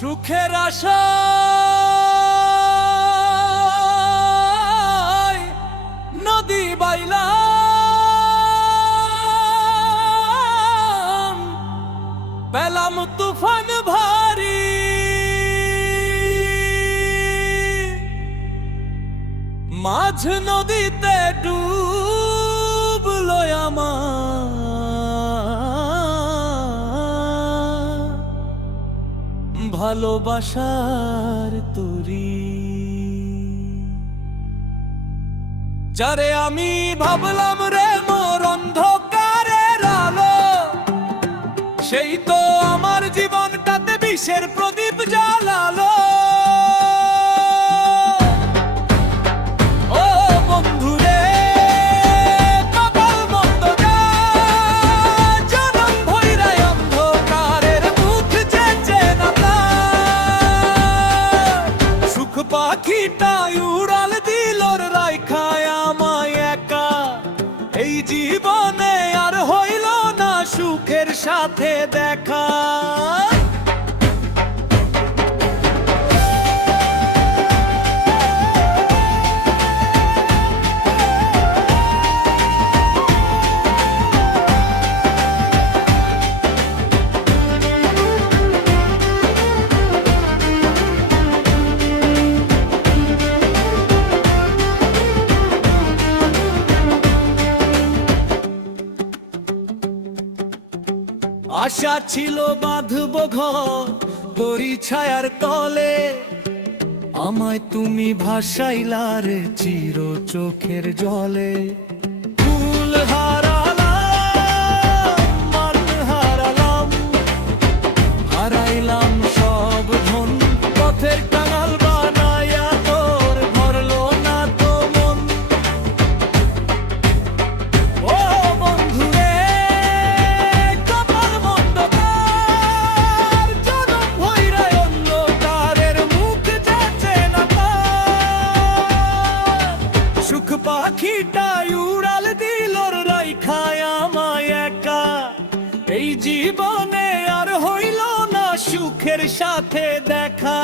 সুখের আশায় নদী বাইলাম, পেলাম তুফান ভারী। মাঝ নদীতে ডুবলো আমার ভালোবাসার তরী। যারে আমি ভাবলাম রে মোর অন্ধকারের আলো, সেই তো আমার জীবনটাতে বিষের প্রদীপ জ্বালালো। ও বন্ধুরে কপাল মন্দ যার, জনম ভৈরায় অন্ধকারের মুখ যে চেনা তার। সুখ পাখিটাই উড়াল দিলর রাইখায় আমায় একা, এই জীবনে আর হইল না সুখের সাথে দেখা। আশা ছিল বাঁধব ঘর তোরি ছায়ার তলে, আমায় তুমি ভাসাইলা রে চির চোখের জলে। ফুল হারালাম, মান হারালাম, হারাইলাম সব ধন, পথের কাঙাল বানাইয়া তোর ভরলো না তো মন। ও বন্ধুরে কপাল মন্দ তার, জনম ভৈরায় অন্ধকারের মুখ যে চেনা তার। সুখ পাখিটাই উড়াল দিলর রাইখায় আমায় একা, এই জীবনে আর হইল না সুখের সাথে দেখা।